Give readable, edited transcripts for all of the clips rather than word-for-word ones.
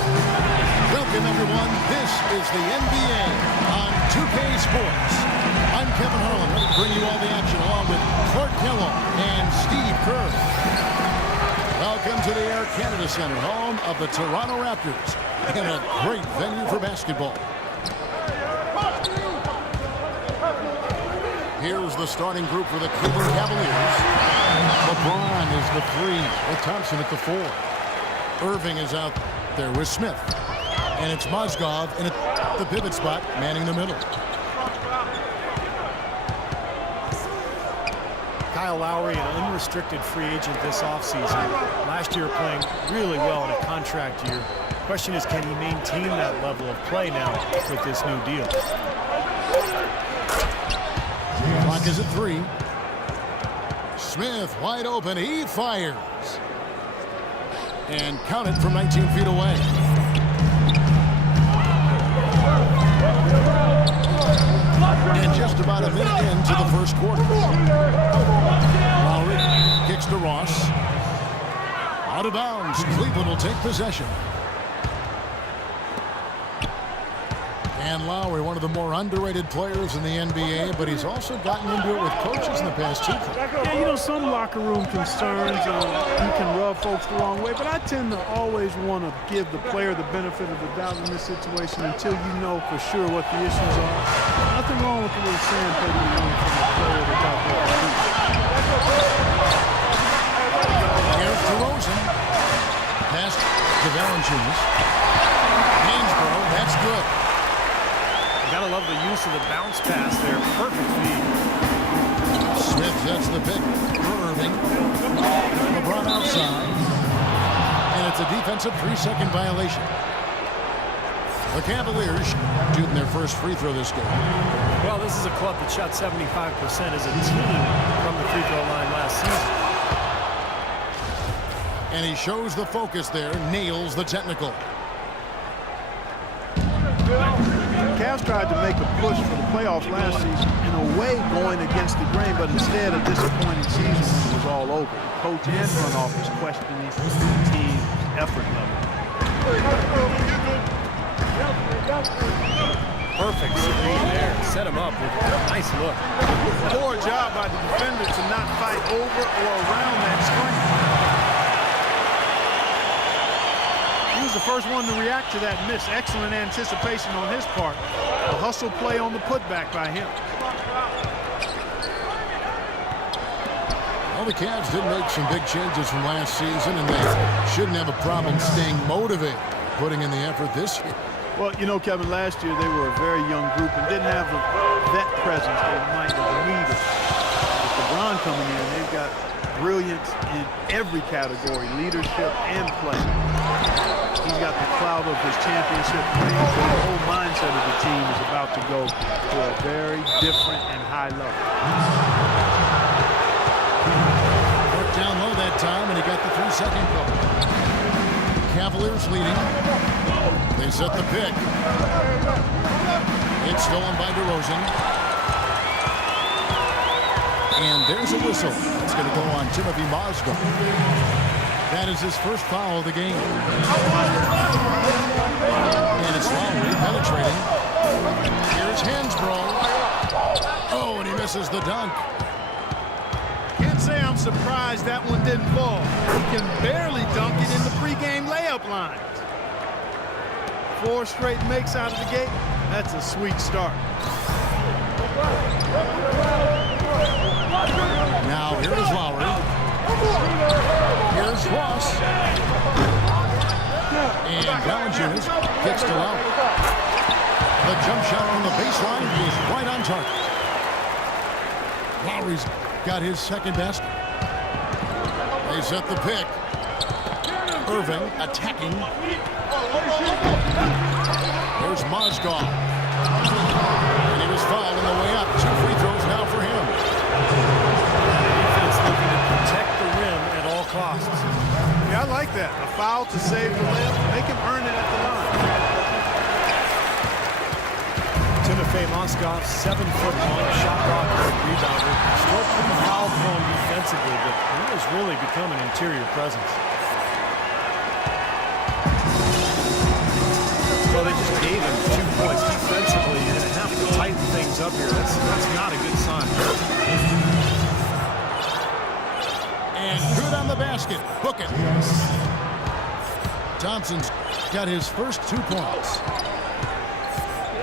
Welcome, everyone. This is the NBA on 2K Sports. I'm Kevin Harlan, ready to bring you all the action along with Clark Kellogg and Steve Kerr. Welcome to the Air Canada Centre, home of the Toronto Raptors, and a great venue for basketball. Here's the starting group for the Cleveland Cavaliers. LeBron is the 3, with Thompson at the 4. Irving is out there with Smith. And it's Mozgov in the pivot spot, manning the middle. Kyle Lowry, an unrestricted free agent this offseason. Last year playing really well in a contract year. Question is, can he maintain that level of play now with this new deal? Clock is at 3. Smith wide open. He fires. And count it from 19 feet away. And just about a minute into the first quarter. Lowry kicks to Ross. Out of bounds. Cleveland will take possession. And Lowry, one of the more underrated players in the NBA, but he's also gotten into it with coaches in the past too. Yeah, you know, some locker room concerns, you can rub folks the wrong way, but I tend to always want to give the player the benefit of the doubt in this situation until you know for sure what the issues are. Nothing wrong with a little sandpaper coming from the player that's out there. Here's DeRozan. Pass to Valanciunas. Gainsborough, that's good. Gotta love the use of the bounce pass there. Perfect feed. Smith sets the pick for Irving. LeBron outside. And it's a defensive 3-second violation. The Cavaliers shooting their first free throw this game. Well, this is a club that shot 75% as a team from the free throw line last season. And he shows the focus there, nails the technical. Cavs tried to make a push for the playoffs last season, in a way going against the grain, but instead a disappointing season when it was all over. Coach and front office questioning the team's effort level. Perfect screen there. Set him up with a nice look. Poor job by the defender to not fight over or around that screen. He was the first one to react to that miss. Excellent anticipation on his part. A hustle play on the putback by him. Well, the Cavs did make some big changes from last season, and they shouldn't have a problem staying motivated, putting in the effort this year. Well, you know, Kevin, last year they were a very young group and didn't have the vet presence they might have needed. With LeBron coming in, they've got brilliance in every category, leadership and play. He's got the cloud of his championship ring, so the whole mindset of the team is about to go to a very different and high level. Worked down low that time, and he got the 3-second call. Cavaliers leading. They set the pick. It's stolen by DeRozan. And there's a whistle. It's going to go on Timothy Mozgov. That is his first foul of the game. And it's Lowry penetrating. Here's Hansbrough. Oh, and he misses the dunk. Can't say I'm surprised that one didn't fall. He can barely dunk it in the pregame layup line. 4 straight makes out of the gate. That's a sweet start. Now here's Lowry. Here's Ross. And Valanciunas gets to Lowry. The jump shot from the baseline is right on target. Lowry's got his second basket. They set the pick. Irving attacking. There's Mozgov. And he was fouled on the way up. 2 free throws now for him. Defense looking to protect the rim at all costs. Yeah, I like that. A foul to save the layup. Make him earn it at the line. Timothy Mozgov, 7'1", shot blocker, rebounder. Still pretty foul-prone defensively, but he has really become an interior presence. Well, they just gave him 2 points. Defensively, you're going to have to tighten things up here. That's not a good sign. And good on the basket. Book it. Thompson's got his first 2 points.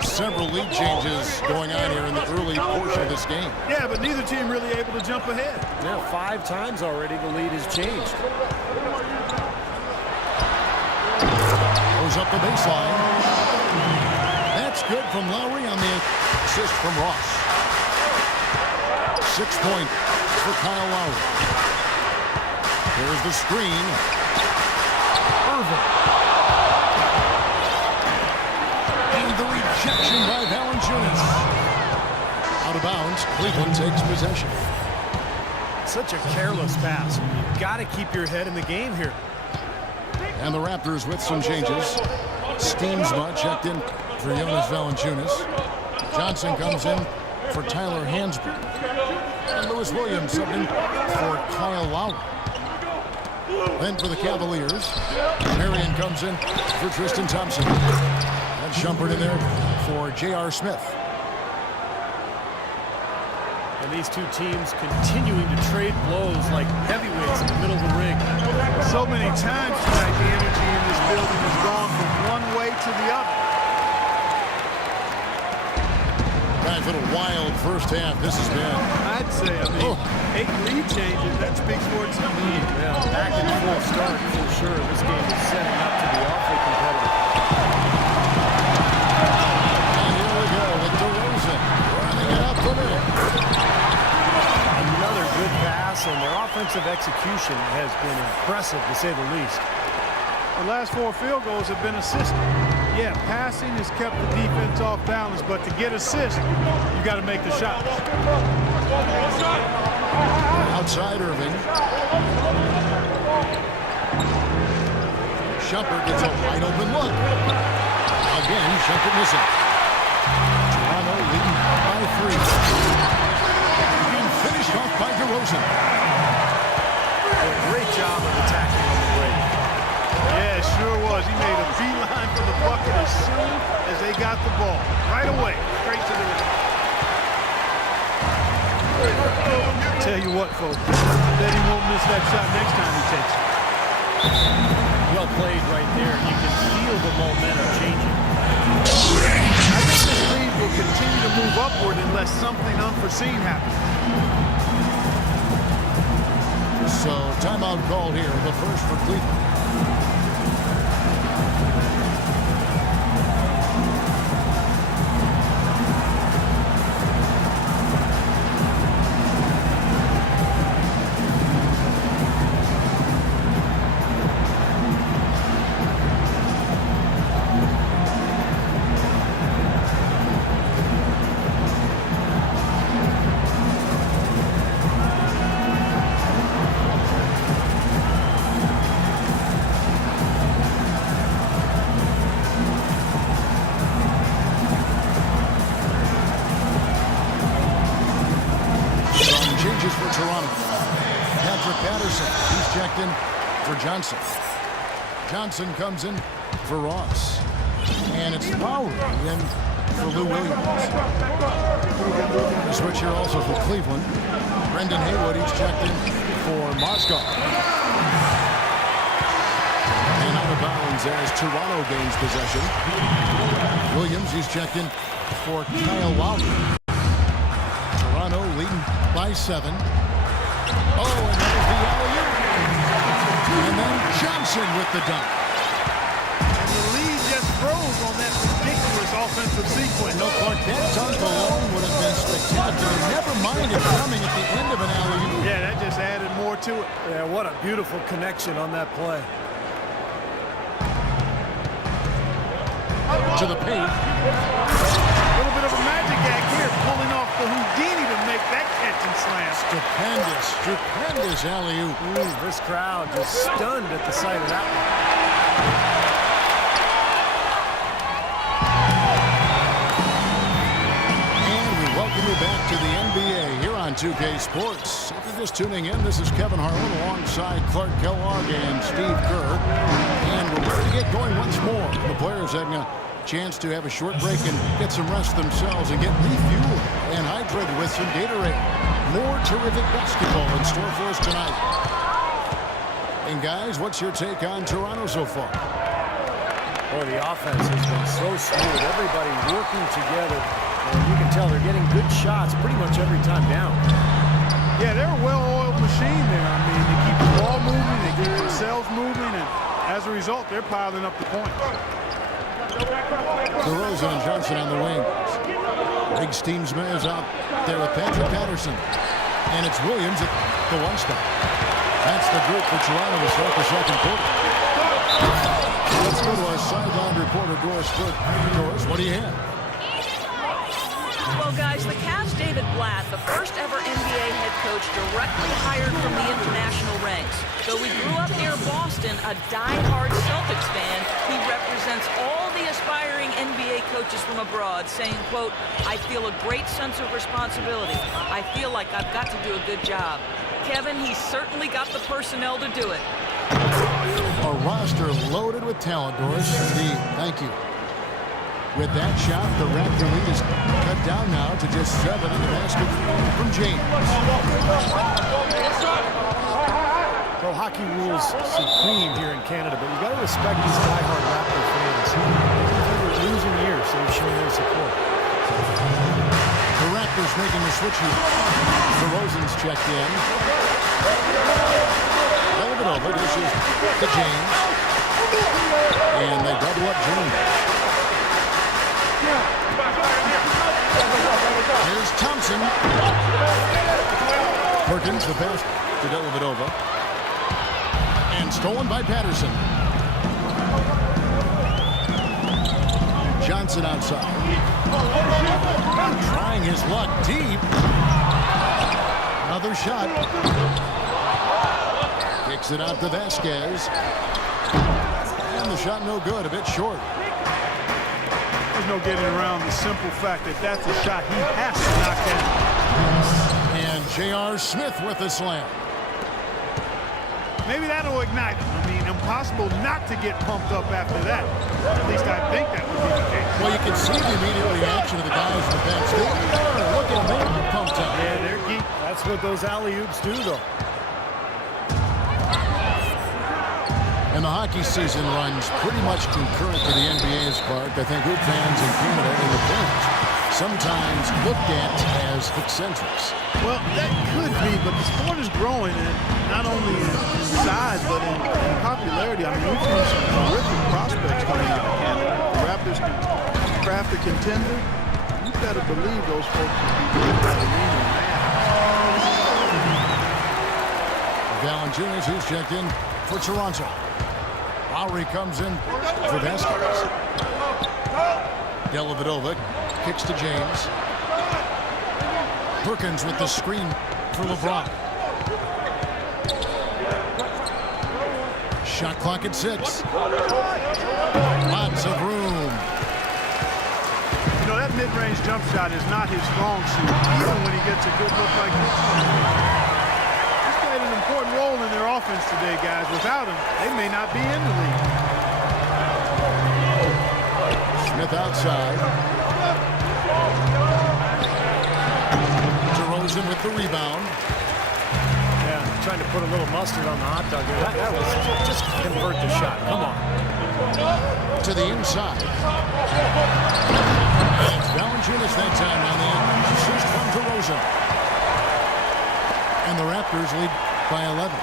Several lead changes going on here in the early portion of this game. Yeah, but neither team really able to jump ahead. Yeah, 5 times already the lead has changed. Goes up the baseline. That's good from Lowry on the assist from Ross. 6 points for Kyle Lowry. There's the screen. Irving. And the rejection by Valanciunas. Out of bounds. Cleveland takes possession. Such a careless pass. You've got to keep your head in the game here. And the Raptors with some changes. Steamsma checked in for Jonas Valanciunas. Johnson comes in for Tyler Hansbrough. And Lewis Williams subbed in for Kyle Lowry. Then for the Cavaliers, Marion comes in for Tristan Thompson. And Shumpert in there for J.R. Smith. And these two teams continuing to trade blows like heavyweights in the middle of the ring. So many times tonight, the energy in this building has gone from one way to the other. Guys, what a wild first half this has been. I'd say, 8 lead changes, that speaks for itself. Yeah, back in full start for sure. This game is setting up to be awfully competitive. And here we go with DeRozan running it up from it. Another good pass, and their offensive execution has been impressive, to say the least. The last 4 field goals have been assisted. Yeah, passing has kept the defense off balance, but to get assists, you got to make the shots. Outside Irving. Shumpert gets a wide open look. Again, Shumpert missing. Toronto leading by 3. Being finished off by DeRozan. A great job of attacking on the break. Yeah, it sure was. He made a beeline for the bucket as soon as they got the ball. Right away, straight to the rim. Tell you what, folks, I bet he won't miss that shot next time he takes it. Well played right there. You can feel the momentum changing. I think this lead will continue to move upward unless something unforeseen happens. So timeout called here, the first for Cleveland. For Toronto. Patrick Patterson, he's checked in for Johnson. Johnson comes in for Ross. And it's Lowry in for Lou Williams. The switch here also for Cleveland. Brendan Haywood, he's checked in for Moscow. And out of bounds as Toronto gains possession. Williams, he's checked in for Kyle Lowry. Toronto leading by 7. Oh, and that is the alley-oop. And then Johnson with the dunk. And the lead just froze on that ridiculous offensive sequence. No, Clark, that dunk alone would have been spectacular. Never mind it coming at the end of an alley-oop. Yeah, that just added more to it. Yeah, what a beautiful connection on that play. To the paint. A little bit of a magic act here, pulling off the Houdini to make that catch and slam. Stupendous alley-oop. This crowd just stunned at the sight of that one. And we welcome you back to the NBA here on 2K Sports. If you're just tuning in, this is Kevin Harlan alongside Clark Kellogg and Steve Kerr. And we're ready to get going once more. The players having a Chance to have a short break and get some rest themselves and get refueled and hydrated with some Gatorade. More terrific basketball in store for us tonight. And guys, what's your take on Toronto so far? Boy, the offense has been so smooth. Everybody working together. And you can tell they're getting good shots pretty much every time down. Yeah, they're a well-oiled machine there. I mean, they keep the ball moving, they keep themselves moving, and as a result, they're piling up the points. DeRozan and Johnson on the wings. Big Steamsman is out there with Patrick Patterson. And it's Williams at the one stop. That's the group for Toronto to start the second quarter. Let's go to our sideline reporter, Doris Burke. Doris, what do you have? Well, guys, the Cavs' David Blatt, the first ever NBA head coach directly hired from the international ranks. Though he grew up near Boston, a die-hard Celtics fan, he represents all the aspiring NBA coaches from abroad, saying, quote, "I feel a great sense of responsibility. I feel like I've got to do a good job." Kevin, he's certainly got the personnel to do it. A roster loaded with talent, Doris. Thank you. With that shot, the Raptor lead is cut down now to just 7 in the basket from James. Well, hockey rules supreme here in Canada, but you got to respect these diehard Raptor fans. They're losing years, so they're showing their support. The Raptors making the switch here. DeRozan's checked in. Over dishes to James. And they double up James. Here's Thompson. Perkins, the pass to Dellavedova. And stolen by Patterson. Johnson outside. Trying his luck deep. Another shot. Kicks it out to Vasquez. And the shot no good, a bit short. There's no getting around the simple fact that that's a shot he has to knock down. And J.R. Smith with the slam. Maybe that'll ignite him. I mean, impossible not to get pumped up after that. At least I think that would be the case. Well, you can see the immediate reaction of the guys in the bench. Look at them, they're pumped up. Yeah, they're geek. That's what those alley-oops do, though. And the hockey season runs pretty much concurrent to the NBA's part. I think hoop fans in Canada and the players sometimes looked at as eccentrics. Well, that could be, but the sport is growing, and not only in size, but in popularity. I mean, we've seen some terrific prospects coming out of Canada. The Raptors can craft a contender. You better believe those folks will be good at the arena. Valanciunas, who's checked in for Toronto. Lowry comes in for Vasquez. Dellavedova kicks to James. Perkins with the screen for LeBron. Shot clock at 6. Lots of room. You know, that mid-range jump shot is not his strong suit, even when he gets a good look like this. He's played an important role in their offense today, guys. Without him, they may not be in the league. Smith outside. DeRozan with the rebound. Yeah, trying to put a little mustard on the hot dog there. That was just convert the shot. Come on. To the inside. It's Valanciunas that time on the assist from DeRozan. And the Raptors lead by 11.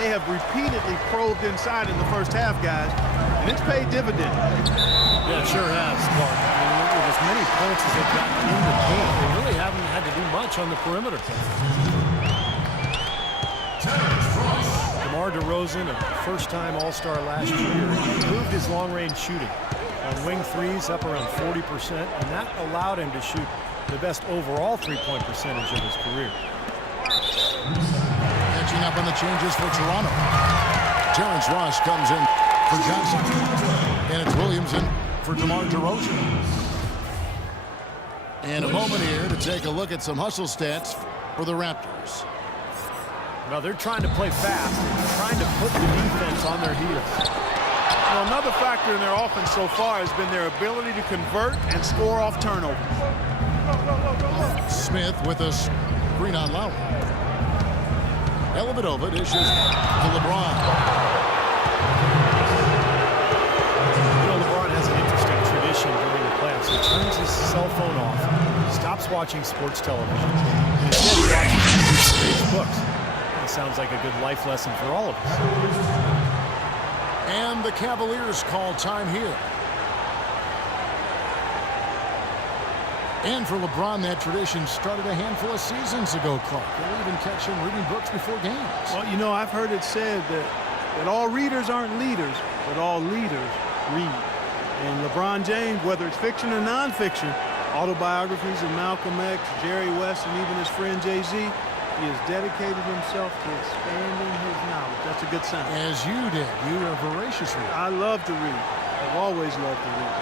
They have repeatedly probed inside in the first half, guys, and it's paid dividends. Yeah, it sure has, Clark. I mean, with as many points as they've gotten in the paint, they really haven't had to do much on the perimeter. DeMar DeRozan, a first-time All-Star last year, improved his long-range shooting. On wing threes, up around 40%, and that allowed him to shoot the best overall three-point percentage of his career. Catching up on the changes for Toronto. Terrence Ross comes in for Johnson. And it's Williams in for DeMar DeRozan. And a moment here to take a look at some hustle stats for the Raptors. Now they're trying to play fast, trying to put the defense on their heels. You know, another factor in their offense so far has been their ability to convert and score off turnovers. Smith with a screen on Lowry. Dellavedova dishes to LeBron. You know, LeBron has an interesting tradition during the playoffs. He turns his cell phone off, stops watching sports television, and instead he watches books. That sounds like a good life lesson for all of us. And the Cavaliers call time here. And for LeBron, that tradition started a handful of seasons ago, Clark. You'll even catch him reading books before games. Well, you know, I've heard it said that all readers aren't leaders, but all leaders read. And LeBron James, whether it's fiction or nonfiction, autobiographies of Malcolm X, Jerry West, and even his friend Jay-Z, he has dedicated himself to expanding his knowledge. That's a good sign. As you did. You are a voracious reader. I love to read. I've always loved to read.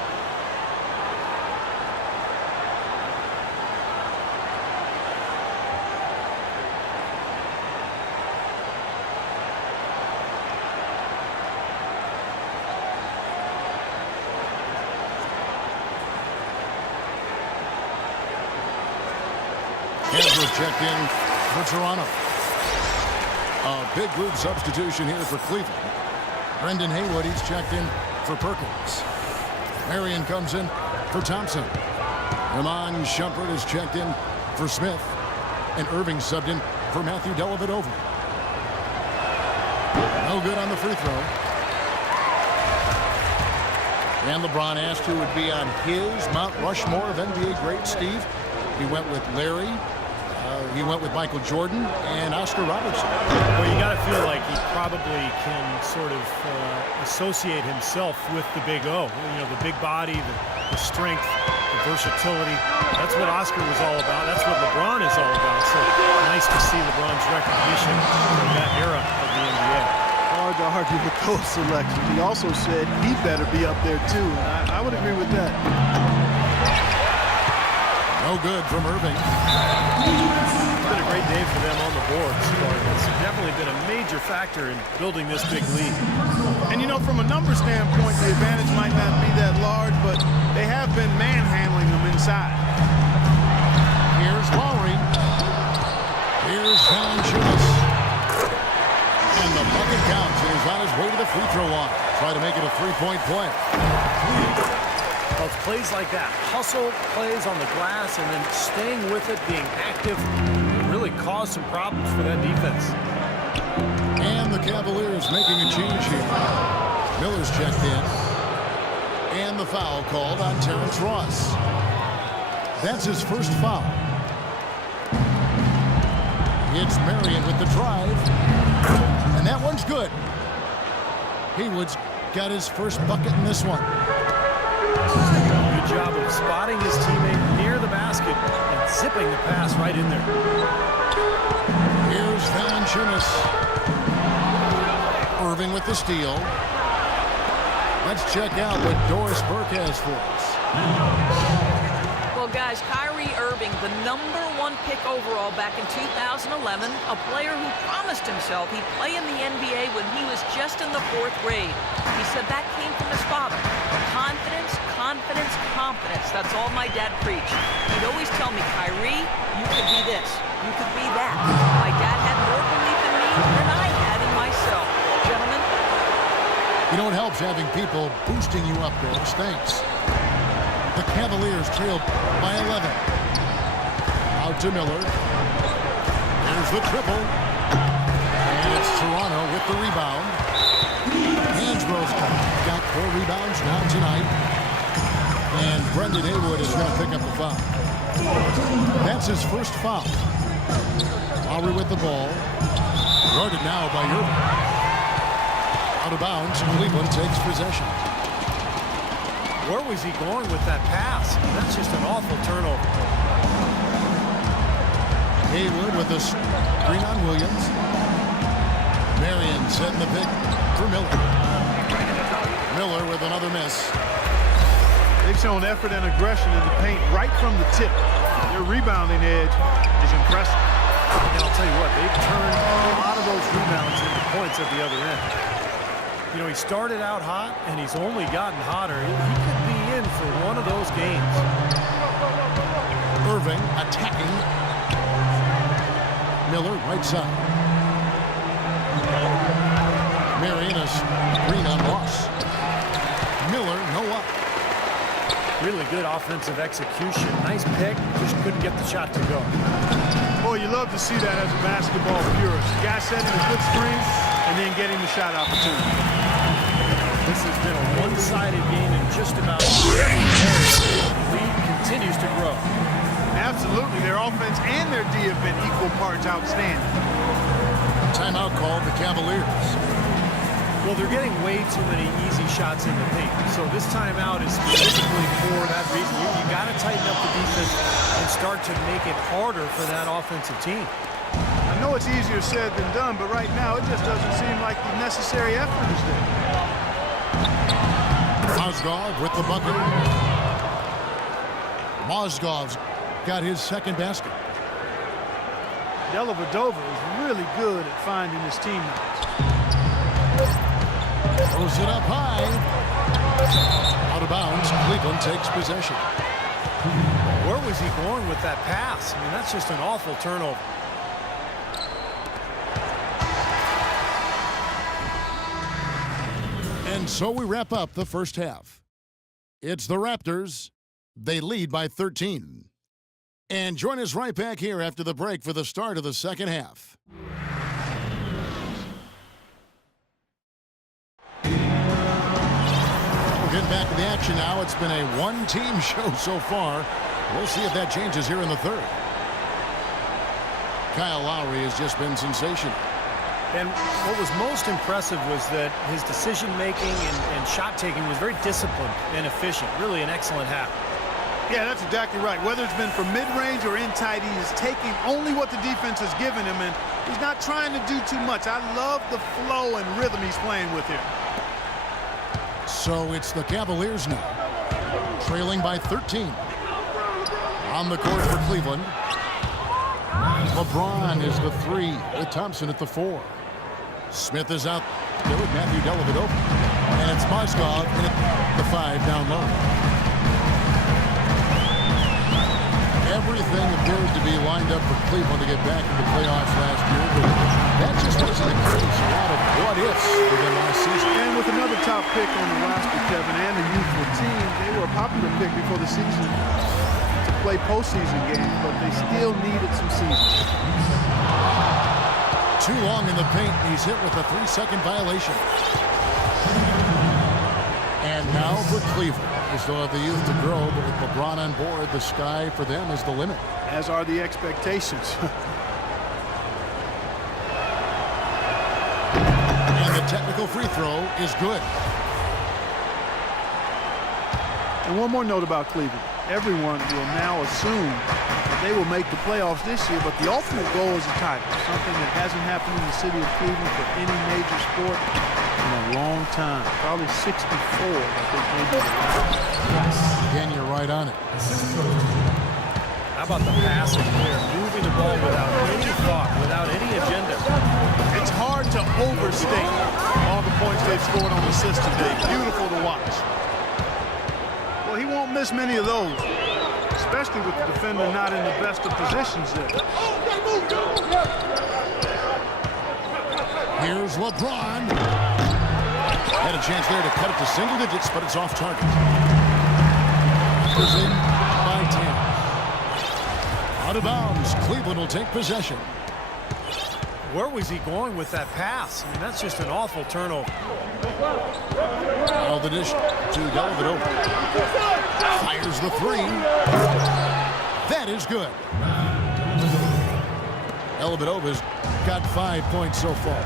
Andrews checked in for Toronto. A big group substitution here for Cleveland. Brendan Haywood, he's checked in for Perkins. Marion comes in for Thompson. Ramon Shumpert is checked in for Smith. And Irving subbed in for Matthew Dellavedova. No good on the free throw. And LeBron asked who would be on his Mount Rushmore of NBA greats, Steve. He went with Larry. He went with Michael Jordan and Oscar Robertson. Well, you got to feel like he probably can sort of associate himself with the Big O. You know, the big body, the strength, the versatility. That's what Oscar was all about. That's what LeBron is all about. So nice to see LeBron's recognition in that era of the NBA. Hard to argue with those selections. He also said he better be up there too, and I would agree with that. No good from Irving. It's been a great day for them on the boards. It's definitely been a major factor in building this big lead. And you know, from a number standpoint, the advantage might not be that large, but they have been manhandling them inside. Here's Lowry. Here's Valanciunas. And the bucket counts. He's on his way to the free throw line. Try to make it a three-point play. Well, it's plays like that, hustle plays on the glass, and then staying with it, being active, really caused some problems for that defense. And the Cavaliers making a change here. Miller's checked in. And the foul called on Terrence Ross. That's his first foul. It's Marion with the drive. And that one's good. Haywood's got his first bucket in this one. Good job of spotting his teammate near the basket and zipping the pass right in there. Here's Valanciunas. Irving with the steal. Let's check out what Doris Burke has for us. Well, guys, Kyrie Irving, the #1 pick overall back in 2011, a player who promised himself he'd play in the NBA when he was just in the 4th grade. He said that came from his father. Confidence, confidence, confidence. That's all my dad preached. He'd always tell me, Kyrie, you could be this, you could be that. My dad had more belief in me than I had in myself. Gentlemen. You know, it helps having people boosting you up there. Thanks. The Cavaliers trailed by 11. Out to Miller. There's the triple. And it's Toronto with the rebound. Hansbrough's got 4 rebounds now tonight. And Brendan Haywood is going to pick up the foul. That's his first foul. Lowry with the ball. Guarded now by Irving. Out of bounds. Cleveland takes possession. Where was he going with that pass? That's just an awful turnover. Haywood with the screen on Williams. Marion setting the pick for Miller. Miller with another miss. They've shown effort and aggression in the paint right from the tip. Their rebounding edge is impressive. And I'll tell you what, they've turned a lot of those rebounds into points at the other end. You know, he started out hot, and he's only gotten hotter. He could be in for one of those games. Irving attacking. Miller, right side. Marianas, green on Ross. Miller, no up. Really good offensive execution. Nice pick, just couldn't get the shot to go. Boy, you love to see that as a basketball purist. Guy setting a good screen and then getting the shot opportunity. This has been a one-sided game in just about every area. The lead continues to grow. Absolutely. Their offense and their D have been equal parts outstanding. Timeout called the Cavaliers. Well, they're getting way too many easy shots in the paint. So this timeout is specifically for that reason. You got to tighten up the defense and start to make it harder for that offensive team. I know it's easier said than done, but right now it just doesn't seem like the necessary effort is there. Mozgov with the bucket. Mozgov's got his second basket. Dellavedova is really good at finding his teammates. Throws it up high. Out of bounds. Cleveland takes possession. Where was he going with that pass? I mean, that's just an awful turnover. And so we wrap up the first half. It's the Raptors. They lead by 13. And join us right back here after the break for the start of the second half. We're getting back to the action now. It's been a one-team show so far. We'll see if that changes here in the third. Kyle Lowry has just been sensational. And what was most impressive was that his decision-making and shot-taking was very disciplined and efficient. Really an excellent half. Yeah, that's exactly right. Whether it's been from mid-range or in tight, he is taking only what the defense has given him, and he's not trying to do too much. I love the flow and rhythm he's playing with here. So it's the Cavaliers now, trailing by 13. On the court for Cleveland. LeBron is the 3 with Thompson at the 4. Smith is out there with Matthew Dellavedova. And it's Mozgov in at the 5 down low. Everything appears to be lined up for Cleveland to get back in the playoffs last year, but that just wasn't the case. A lot of what-ifs for them last season. And with another top pick on the roster, Kevin, and a youthful team, they were a popular pick before the season to play postseason games, but they still needed some season. Too long in the paint, and he's hit with a 3-second violation. And now for Cleveland. They still have the youth to grow, but with LeBron on board, the sky for them is the limit. As are the expectations. And the technical free throw is good. And one more note about Cleveland. Everyone will now assume that they will make the playoffs this year, but the ultimate goal is a title, something that hasn't happened in the city of Cleveland for any major sport in a long time. Probably 64, I think, maybe the last. Again, you're right on it. How about the passing there? Moving the ball without any thought, without any agenda. It's hard to overstate all the points they've scored on the system today. Beautiful to watch. Well, he won't miss many of those, especially with the defender not in the best of positions there. Here's LeBron. Had a chance there to cut it to single digits, but it's off target. Is in by 10. Out of bounds. Cleveland will take possession. Where was he going with that pass? I mean, that's just an awful turnover. Now the dish to Dellavedova. Fires the 3. That is good. Dellavedova's got 5 points so far.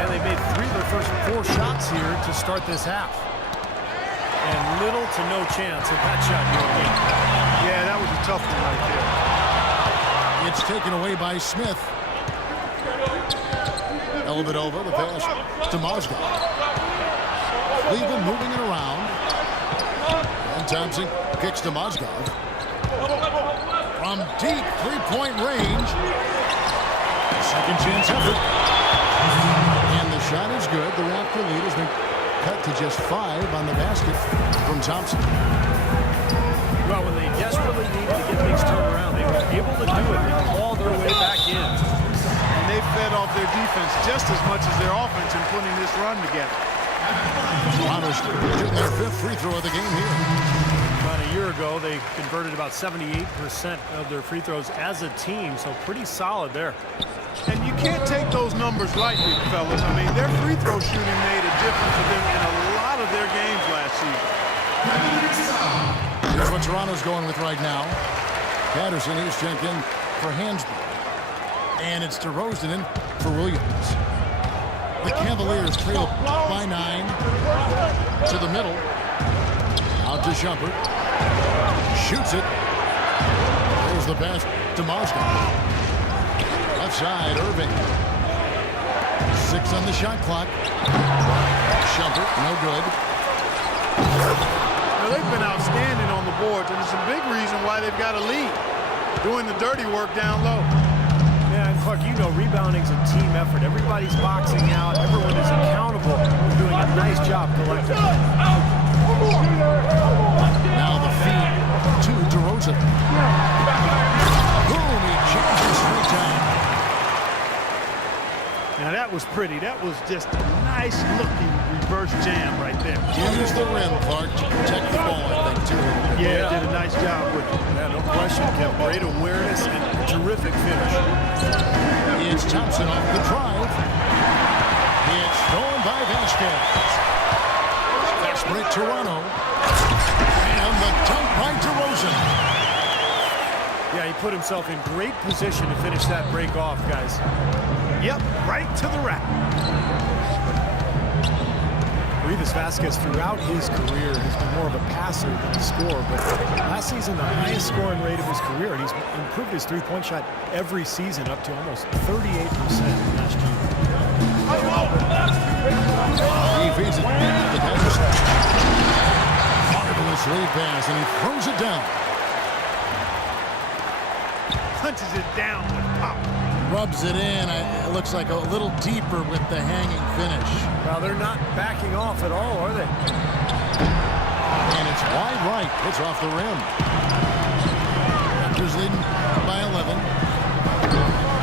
And they made 3 of their first 4 shots here to start this half. And little to no chance of that shot going in. Yeah, that was a tough one right there. It's taken away by Smith. Dellavedova, the pass to Mozgov. Cleveland moving it around. And Thompson kicks to Mozgov. From deep three-point range. Second chance effort. And the shot is good. The Raptor lead has been cut to just 5 on the basket from Thompson. Well, when they desperately needed to get things turned around, they were able to do it. They clawed their way back in. And they fed off their defense just as much as their offense in putting this run together. Toronto's shooting their 5th free throw of the game here. About a year ago, they converted about 78% of their free throws as a team, so pretty solid there. And you can't take those numbers lightly, fellas. I mean, their free throw shooting made a difference for them in a lot of their games last season. Here's what Toronto's going with right now. Patterson is checked in for Hansbrough. And it's DeRozan in for Williams. The Cavaliers trail by 9 to the middle. Out to Shumpert. Shoots it. There's the pass to Moscow. Left side, Irving. 6 on the shot clock. Shumpert, no good. Now, they've been outstanding on the boards, and it's a big reason why they've got a lead. Doing the dirty work down low. Yeah, and Clark, you know, rebounding's a team effort. Everybody's boxing out. Everyone is accountable. They're doing a nice job collectively. Now the feed to DeRozan. Boom, he changes free time. Now, that was pretty. That was just a nice-looking reverse jam right there. Use the rim, Clark, to protect the ball, I think, too. Yeah, did a nice job with it. Yeah, no question, Kev. Great awareness and terrific finish. It's Thompson off the drive. It's stolen by Vasquez. Fast break Toronto. And the dunk by DeRozan. Yeah, he put himself in great position to finish that break off, guys. Yep, right to the rack. Rivas Vasquez throughout his career has been more of a passer than a scorer, but last season the highest scoring rate of his career, and he's improved his three-point shot every season up to almost 38% last year. He feeds it to Patterson. Marvelous lead pass, and he throws it down. Punches it down with pop. Rubs it in. It looks like a little deeper with the hanging finish. Well, they're not backing off at all, are they? And it's wide right. It's off the rim. Raptors leading by 11.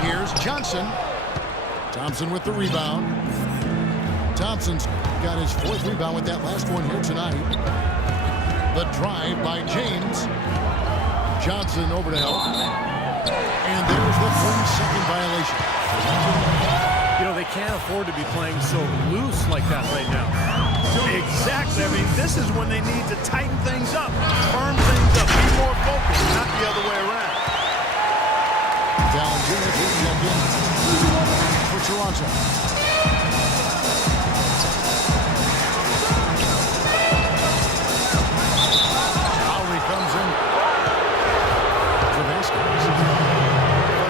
Here's Johnson. Thompson with the rebound. Thompson's got his 4th rebound with that last one here tonight. The drive by James. Johnson over to help. And there's the 30-second violation. You know, they can't afford to be playing so loose like that right now. Exactly. I mean, this is when they need to tighten things up, firm things up, be more focused, not the other way around. Down Jr. checked in for Toronto. Lowry comes in for Vasquez.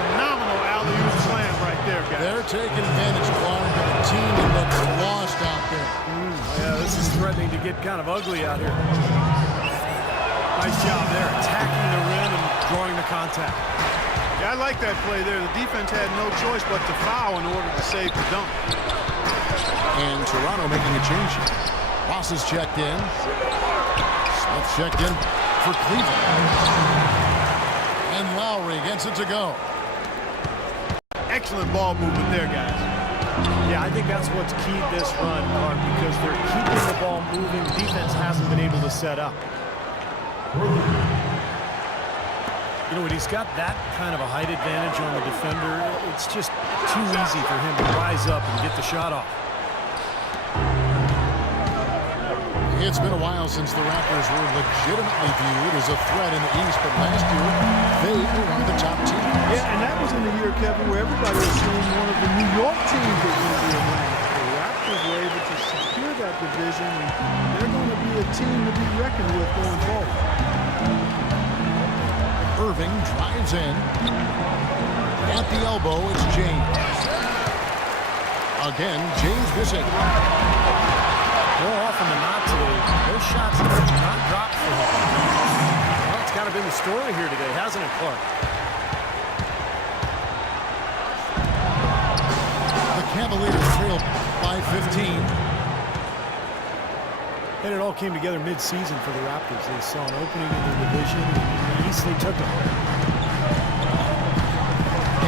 Phenomenal alley-oop slam right there, guys. They're taking advantage, Clark, of a team that looks lost out there. Yeah, this is threatening to get kind of ugly out here. Nice job there, attacking the rim and drawing the contact. Yeah, I like that play there. The defense had no choice but to foul in order to save the dunk. And Toronto making a change. Ross is checked in. Smith checked in for Cleveland. And Lowry gets it to go. Excellent ball movement there, guys. Yeah, I think that's what's keyed this run, Mark, because they're keeping the ball moving. Defense hasn't been able to set up. You know, when he's got that kind of a height advantage on the defender, it's just too easy for him to rise up and get the shot off. It's been a while since the Raptors were legitimately viewed as a threat in the East, but last year they were one of the top teams. Yeah, and that was in the year, Kevin, where everybody assumed one of the New York teams was going to be around. The Raptors were able to secure that division, and they're going to be a team to be reckoned with going forward. Irving drives in. At the elbow, it's James. Again, James missing. More often than not today, those shots have not dropped for him. Well, it's kind of been the story here today, hasn't it, Clark? The Cavaliers trail by 15. And it all came together mid-season for the Raptors. They saw an opening in the division and easily took it.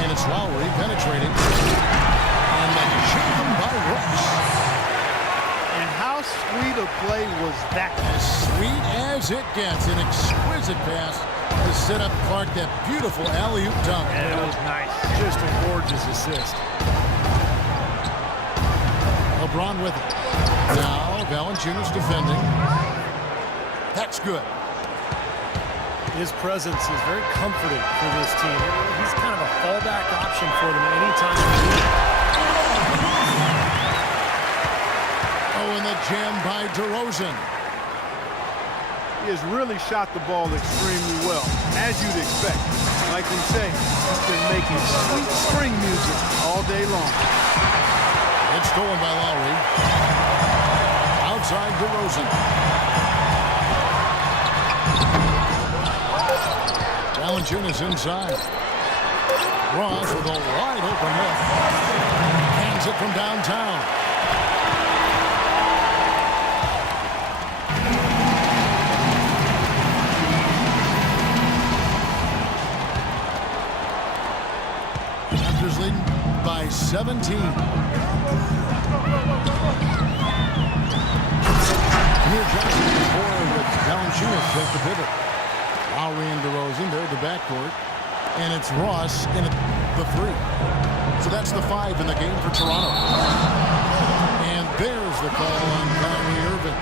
And it's Lowry penetrating. And the jam by Rooks. And how sweet a play was that? As sweet as it gets. An exquisite pass to set up Clark that beautiful alley-oop dunk. And it was nice. Just a gorgeous assist. LeBron with it. Now Valanciunas defending. That's good. His presence is very comforting for this team. He's kind of a fallback option for them anytime they need it. Oh, and the jam by DeRozan. He has really shot the ball extremely well, as you'd expect. Like they say, he's been making sweet string music all day long. It's stolen by Lowry. Outside DeRozan. Valanciunas inside. Ross with a wide open look. Hands it from downtown. Raptors leading by 17. Here Johnson with Valanciunas at the pivot. Lowry and DeRozan, they're at the backcourt. And it's Ross in the three. So that's the 5 in the game for Toronto. And there's the call on Kyrie Irving.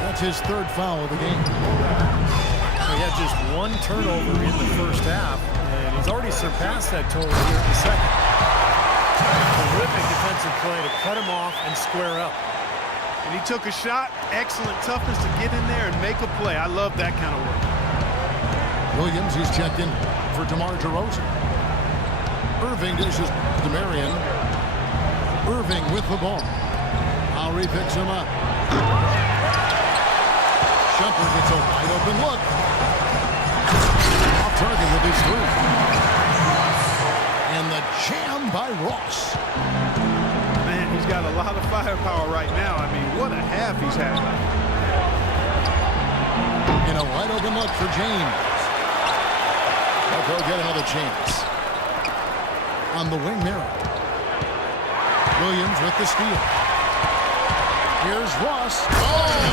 That's his 3rd foul of the game. He had just 1 turnover in the first half, and he's already surpassed that total here in the second. Terrific defensive play to cut him off and square up. And he took a shot, excellent toughness to get in there and make a play. I love that kind of work. Williams, he's checked in for DeMar DeRozan. Irving dishes to Marion. Irving with the ball. Lowry picks him up. Shumpert gets a wide open look. Off target with his 3. And the jam by Ross. Man, he's got a lot of firepower right now. I mean, what a half he's had. And a wide open look for James. They'll go get another chance. On the wing mirror. Williams with the steal. Here's Ross. Oh,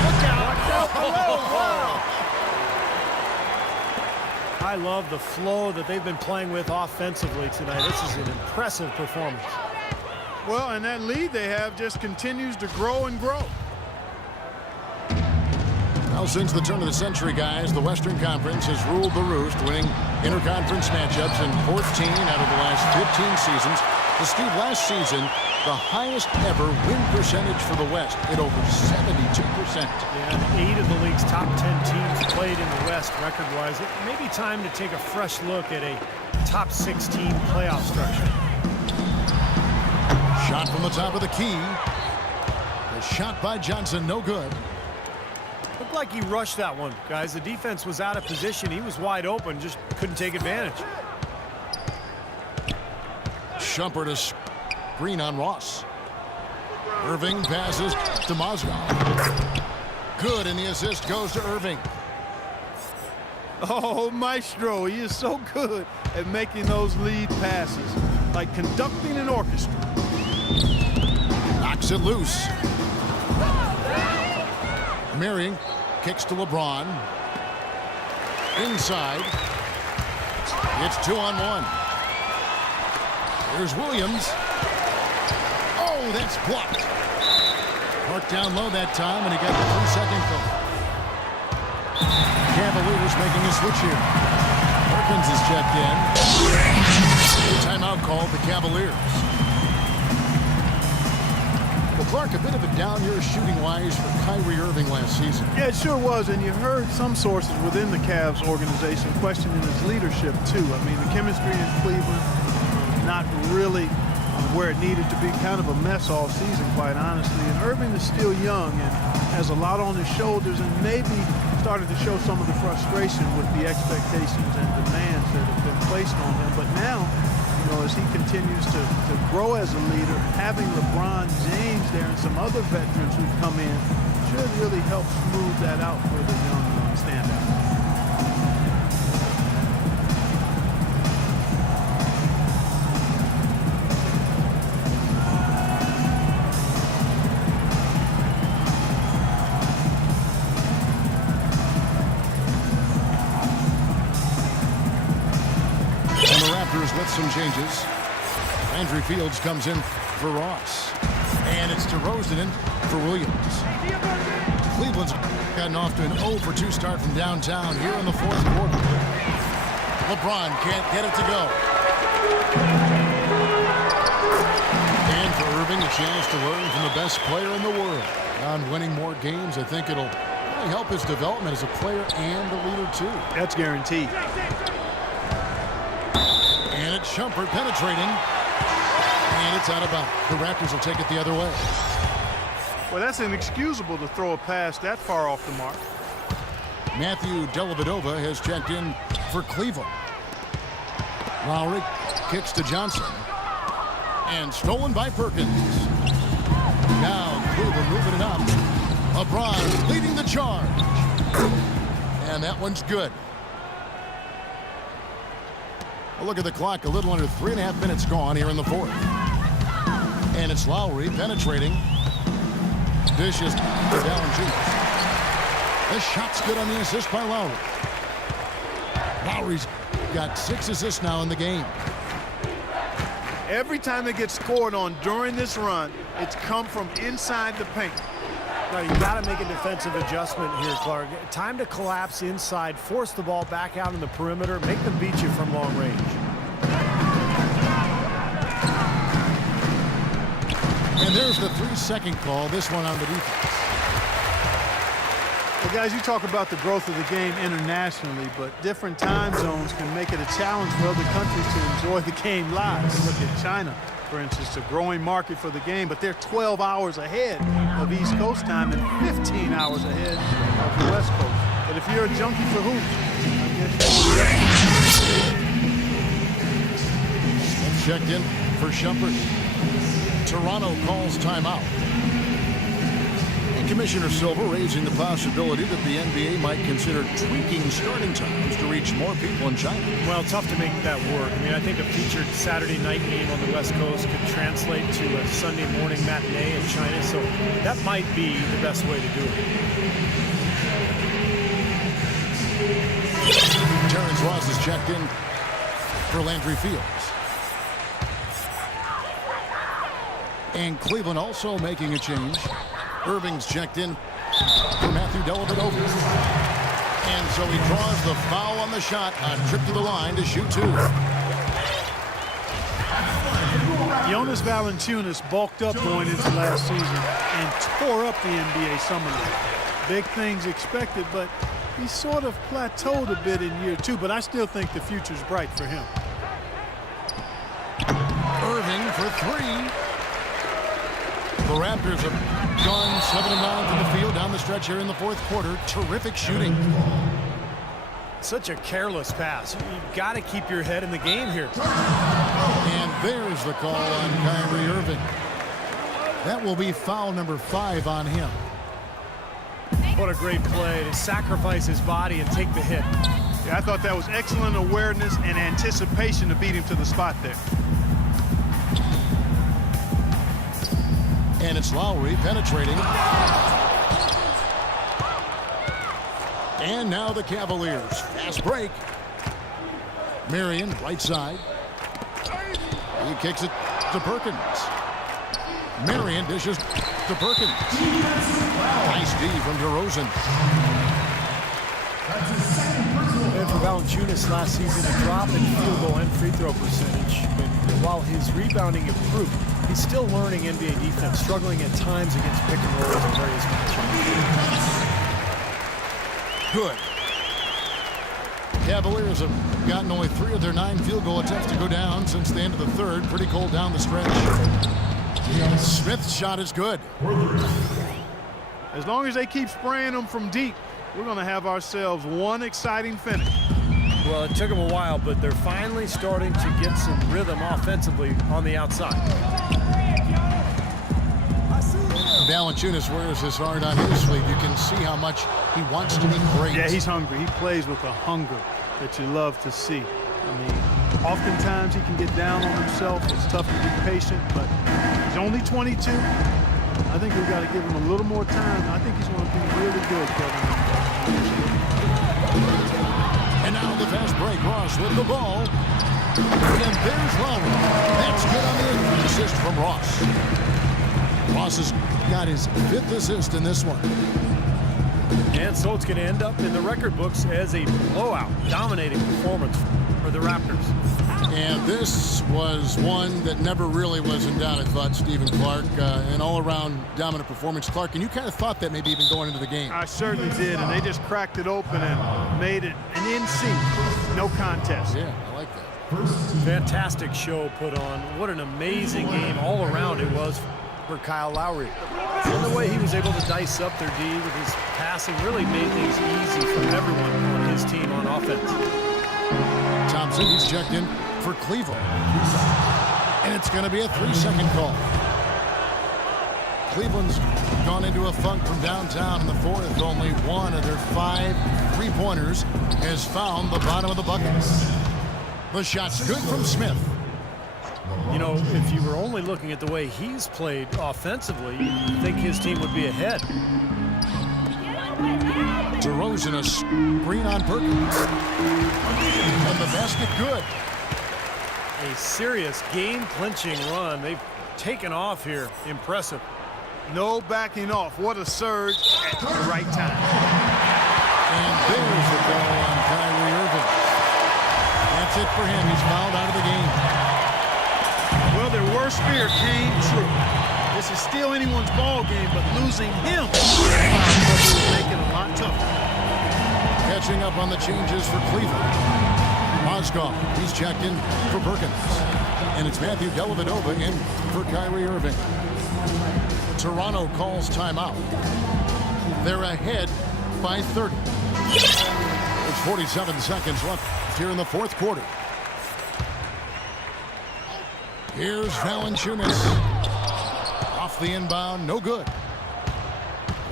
look out. I love the flow that they've been playing with offensively tonight. This is an impressive performance. Well, and that lead they have just continues to grow and grow. Well, since the turn of the century, guys, the Western Conference has ruled the roost, winning interconference matchups in 14 out of the last 15 seasons. To Steve, last season, the highest ever win percentage for the West at over 72%. Yeah, 8 of the league's top 10 teams played in the West record-wise. It may be time to take a fresh look at a top 16 playoff structure. Shot from the top of the key. The shot by Johnson, no good. Looked like he rushed that one, guys. The defense was out of position. He was wide open, just couldn't take advantage. Shumpert to screen on Ross. Irving passes to Mozgov. Good, and the assist goes to Irving. Oh, Maestro, he is so good at making those lead passes, like conducting an orchestra. Knocks it loose. Marion kicks to LeBron. Inside. It's 2-on-1. Here's Williams. Oh, that's blocked. Marked down low that time, and he got the 3-second call. Cavaliers making a switch here. Perkins is checked in. Timeout called the Cavaliers. Well, Clark, a bit of a down year shooting-wise for Kyrie Irving last season. Yeah, it sure was, and you heard some sources within the Cavs organization questioning his leadership, too. I mean, the chemistry in Cleveland, not really where it needed to be, kind of a mess all season, quite honestly. And Irving is still young and has a lot on his shoulders and maybe started to show some of the frustration with the expectations and demands that have been placed on him. But now, know, as he continues to grow as a leader, having LeBron James there and some other veterans who've come in should really help smooth that out for the young standout. With some changes. Landry Fields comes in for Ross. And it's DeRozan in for Williams. Cleveland's gotten off to an 0-for-2 start from downtown here in the fourth quarter. LeBron can't get it to go. And for Irving, a chance to learn from the best player in the world. On winning more games, I think it'll really help his development as a player and a leader, too. That's guaranteed. And it's Shumpert penetrating. And it's out of bounds. The Raptors will take it the other way. Well, that's inexcusable to throw a pass that far off the mark. Matthew Dellavedova has checked in for Cleveland. Lowry kicks to Johnson. And stolen by Perkins. Now Cleveland moving it up. LeBron leading the charge. And that one's good. A look at the clock, a little under 3.5 minutes gone here in the fourth. And it's Lowry penetrating. Dishes to Valanciunas. The shot's good on the assist by Lowry. Lowry's got 6 assists now in the game. Every time they get scored on during this run, it's come from inside the paint. Now, you got to make a defensive adjustment here, Clark. Time to collapse inside, force the ball back out in the perimeter, make them beat you from long range. And there's the 3-second call, this one on the defense. Well, guys, you talk about the growth of the game internationally, but different time zones can make it a challenge for other countries to enjoy the game live. Look at China, for instance, a growing market for the game, but they're 12 hours ahead of East Coast time and 15 hours ahead of the West Coast. But if you're a junkie for hoops, I guess checked in for Shumpert. Toronto calls timeout. And Commissioner Silver raising the possibility that the NBA might consider tweaking starting times to reach more people in China. Well, tough to make that work. I mean, I think a featured Saturday night game on the West Coast could translate to a Sunday morning matinee in China, so that might be the best way to do it. Terrence Ross is checked in for Landry Fields. And Cleveland also making a change. Irving's checked in for Matthew Dellavedova. And so he draws the foul on the shot. A trip to the line to shoot 2. Jonas Valanciunas bulked up going into last season and tore up the NBA Summer League. Big things expected, but he sort of plateaued a bit in year 2, but I still think the future's bright for him. Irving for 3. The Raptors have gone 7 of 9 from the field down the stretch here in the fourth quarter. Terrific shooting. Such a careless pass. You've got to keep your head in the game here. And there's the call on Kyrie Irving. That will be foul number 5 on him. What a great play to sacrifice his body and take the hit. Yeah, I thought that was excellent awareness and anticipation to beat him to the spot there. And it's Lowry penetrating. And now the Cavaliers. Fast break. Marion, right side. He kicks it to Perkins. Marion dishes to Perkins. Nice D from DeRozan. And for Valanciunas last season, a drop in field goal and free throw percentage. But while his rebounding improved, he's still learning NBA defense, struggling at times against pick and rolls in various matchups. Good. Cavaliers have gotten only 3 of their 9 field goal attempts to go down since the end of the third. Pretty cold down the stretch. Smith's shot is good. As long as they keep spraying them from deep, we're going to have ourselves one exciting finish. Well, it took them a while, but they're finally starting to get some rhythm offensively on the outside. Valanciunas wears his heart on his sleeve. You can see how much he wants to be great. Yeah, he's hungry. He plays with a hunger that you love to see. I mean, oftentimes he can get down on himself. It's tough to be patient, but he's only 22. I think we've got to give him a little more time. I think he's going to be really good, Kevin. And now the fast break. Ross with the ball. And there's Lowry. That's good on the assist from Ross. Ross has got his 5th assist in this one. And so it's going to end up in the record books as a blowout, dominating performance for the Raptors. And this was one that never really was in doubt, I thought, Stephen Clark. An all-around dominant performance. Clark, and you kind of thought that maybe even going into the game. I certainly did, and they just cracked it open and made it an in-sync, no contest. Yeah, I like that. Fantastic show put on. What an amazing game all around it was for Kyle Lowry. And the way he was able to dice up their D with his passing really made things easy for everyone on his team on offense. Thompson, he's checked in for Cleveland. And it's going to be a 3-second call. Cleveland's gone into a funk from downtown in the 4th. Only one of their 5 3-pointers has found the bottom of the bucket. The shot's good from Smith. You know, if you were only looking at the way he's played offensively, you'd think his team would be ahead. DeRozan, a screen on Perkins. And the basket good. A serious game-clinching run. They've taken off here. Impressive. No backing off. What a surge at the right time. And there's a goal on Kyrie Irving. That's it for him. He's fouled out of the game. Well, their worst fear came true. This is still anyone's ball game, but losing him will make it a lot tougher. Catching up on the changes for Cleveland. Mozgov, he's checked in for Perkins. And it's Matthew Dellavedova in for Kyrie Irving. Toronto calls timeout. They're ahead by 30. There's 47 seconds left here in the 4th quarter. Here's Valanciunas. Off the inbound, no good.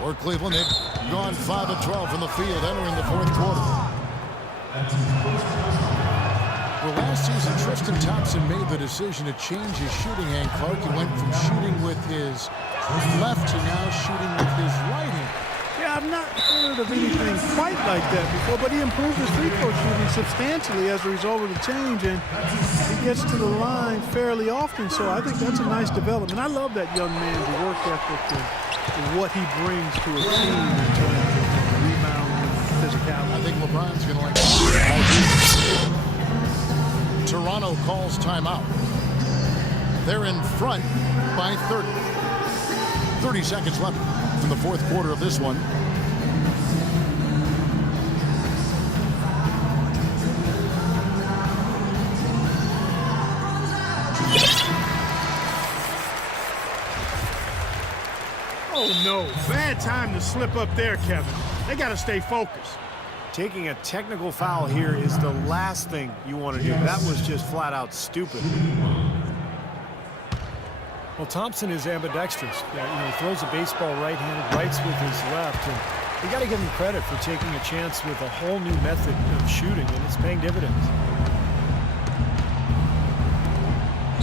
For Cleveland, they've gone 5 of 12 from the field, entering the 4th quarter. Well, last season, Tristan Thompson made the decision to change his shooting hand. Clark, he went from shooting with his left to now shooting with his right hand. Yeah, I've not heard of anything quite like that before, but he improved his free-throw shooting substantially as a result of the change, and he gets to the line fairly often, so I think that's a nice development. I love that young man's work ethic and what he brings to a team in terms of rebounding and physicality. I think LeBron's going to like that. Toronto calls timeout. They're in front by 30. 30 seconds left in the 4th quarter of this one. Oh, no. Bad time to slip up there, Kevin. They got to stay focused. Taking a technical foul here is the last thing you want to do. That was just flat out stupid. Well, Thompson is ambidextrous. He throws a baseball right-handed, rights with his left, and you got to give him credit for taking a chance with a whole new method of shooting, and it's paying dividends.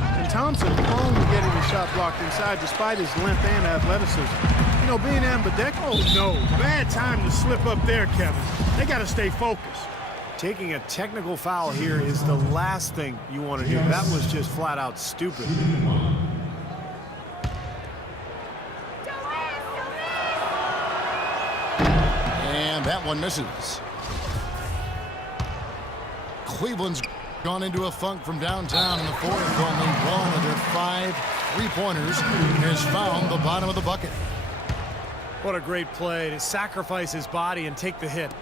And Thompson prone to getting the shot blocked inside despite his length and athleticism. Being ambidextrous. Oh, no. Bad time to slip up there, Kevin. They got to stay focused. Taking a technical foul here is the last thing you want to do. That was just flat out stupid. And that one misses. Cleveland's gone into a funk from downtown in the 4th. Only one of their 5 3-pointers has found the bottom of the bucket. What a great play to sacrifice his body and take the hit.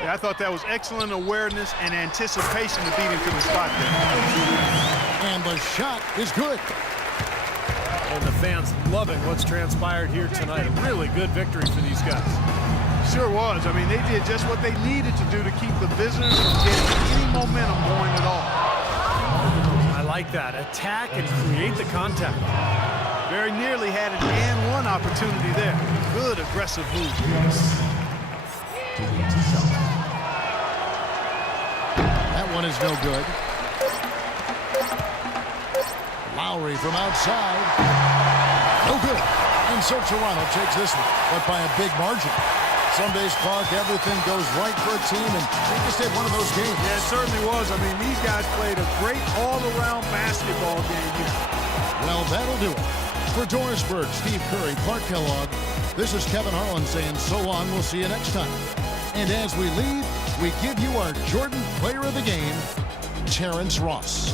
Yeah, I thought that was excellent awareness and anticipation to beat him to the spot there. And the shot is good. And the fans loving what's transpired here tonight. A really good victory for these guys. sure was. I mean, they did just what they needed to do to keep the visitors from getting any momentum going at all. I like that. Attack and create the contact. Very nearly had an and one opportunity there. Good aggressive move. That one is no good. Lowry from outside. No good. And so Toronto takes this one, but by a big margin. Some days, Clark, everything goes right for a team, and they just had one of those games. Yeah, it certainly was. I mean, these guys played a great all-around basketball game here. Well, that'll do it. For Dorisburg, Steve Curry, Clark Kellogg, this is Kevin Harlan saying so long. We'll see you next time. And as we leave, we give you our Jordan Player of the Game, Terrence Ross.